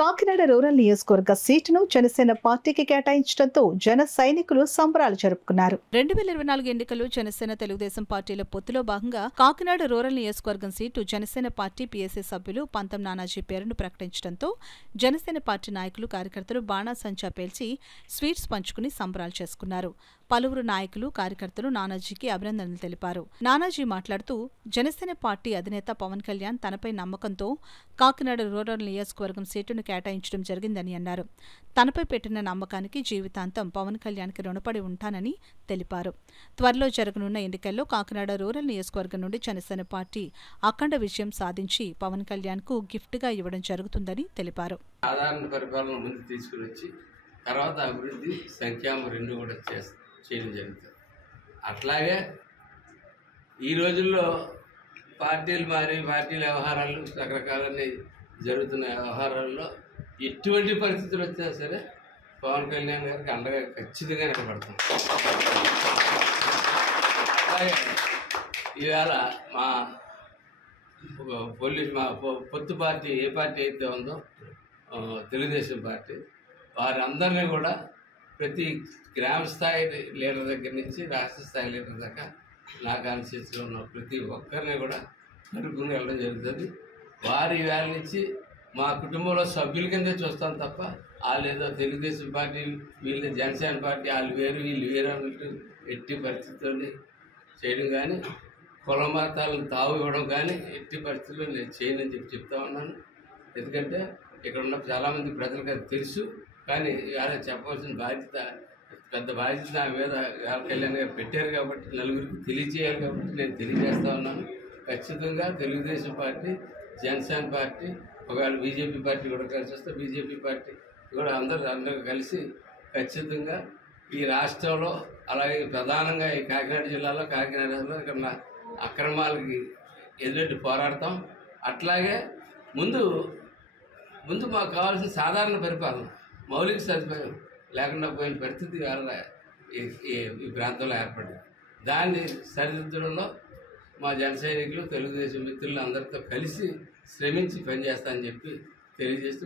Kakinada rural నియోజకవర్గ సీటును జనసేన పార్టీకి కేటాయించడంతో జన సైనికులు సంబరాలు జరుపుకున్నారు. 2024 ఎన్నికల్లో జనసేన తెలుగుదేశం పార్టీల పొత్తులో భాగంగా కాకినాడ రూరల్ నియోజకవర్గం సీటు జనసేన పార్టీ పీఎస్సీ సభ్యులు పంతం నానాజీ పేరును ప్రకటించడంతో జనసేన పార్టీ నాయకులు కార్యకర్తలు బాణాసంచా పేల్చి స్వీట్స్ పంచుకుని సంబరాలు చేసుకున్నారు. పలువురు నాయకులు కార్యకర్తలు నానాజీకి అభినందనలు తెలిపారు. నానాజీ మాట్లాడుతూ జనసేన పార్టీ అధినేత పవన్ కళ్యాణ్ తనపై నమ్మకంతో కాకినాడ రూరల్ నియోజకవర్గం సీటును కేటాయించడం జరిగిందని అన్నారు. తనపై పెట్టిన నమ్మకానికి జీవితాంతం పవన్ కళ్యాణ్కి రుణపడి ఉంటానని తెలిపారు. త్వరలో జరగనున్న ఎన్నికల్లో కాకినాడ రూరల్ నియోజకవర్గం నుండి జనసేన పార్టీ అఖండ విజయం సాధించి పవన్ కళ్యాణ్కు గిఫ్ట్గా ఇవ్వడం జరుగుతుందని తెలిపారు. సాధారణ పరిపాలన ముందు తీసుకుని వచ్చి తర్వాత అభివృద్ధి సంక్షేమం రెండు కూడా చేయడం జరుగుతుంది. అట్లాగే ఈ రోజుల్లో పార్టీలు మారి పార్టీల వ్యవహారాలు రకరకాలన్నీ జరుగుతున్న వ్యవహారాల్లో ఎటువంటి పరిస్థితులు వచ్చినా సరే పవన్ కళ్యాణ్ గారికి అండగా ఖచ్చితంగా నిలబడతాం. అలాగే ఈవేళ మా పొత్తు పార్టీ ఏ పార్టీ అయితే ఉందో తెలుగుదేశం పార్టీ వారందరినీ కూడా ప్రతి గ్రామ స్థాయి లీడర్ దగ్గర నుంచి రాష్ట్ర స్థాయి లీడర్ దాకా నా కాన్స్టిట్యూన్సీలో ఉన్న ప్రతి ఒక్కరిని కూడా కలుపుకుని వెళ్ళడం జరుగుతుంది. వారి వేళ నుంచి మా కుటుంబంలో సభ్యుల కిందే చూస్తాం తప్ప వాళ్ళు ఏదో తెలుగుదేశం పార్టీ వీళ్ళు జనసేన పార్టీ వాళ్ళు వేరు వీళ్ళు వేరు అన్నట్టు ఎట్టి పరిస్థితుల్ని చేయడం కానీ కుల మతాలను తావు ఇవ్వడం కానీ ఎట్టి పరిస్థితుల్లో నేను చేయనని చెప్తా ఉన్నాను. ఎందుకంటే ఇక్కడ ఉన్న చాలామంది ప్రజలకు అది తెలుసు. కానీ ఇవాళ చెప్పవలసిన బాధ్యత పెద్ద బాధ్యత నా మీద కళ్యాణ్ గారు పెట్టారు కాబట్టి నలుగురికి తెలియజేయాలి కాబట్టి నేను తెలియజేస్తా ఉన్నాను. ఖచ్చితంగా తెలుగుదేశం పార్టీ జనసేన పార్టీ ఒకవేళ బీజేపీ పార్టీ కూడా కలిసి వస్తే బీజేపీ పార్టీ కూడా అందరూ కలిసి ఖచ్చితంగా ఈ రాష్ట్రంలో అలాగే ప్రధానంగా ఈ కాకినాడ జిల్లాలో కాకినాడలో ఇక్కడ అక్రమాలకి ఎదురెట్టి పోరాడతాం. అట్లాగే ముందు మాకు కావాల్సిన సాధారణ పరిపాలన మౌలిక సదుపాయం లేకుండా పోయిన పరిస్థితి వల్ల ఈ ప్రాంతంలో ఏర్పడింది. దాన్ని సరిదిద్దడంలో మా జన సైనికులు తెలుగుదేశం మిత్రులు అందరితో కలిసి శ్రమించి పనిచేస్తానని చెప్పి తెలియజేస్తూ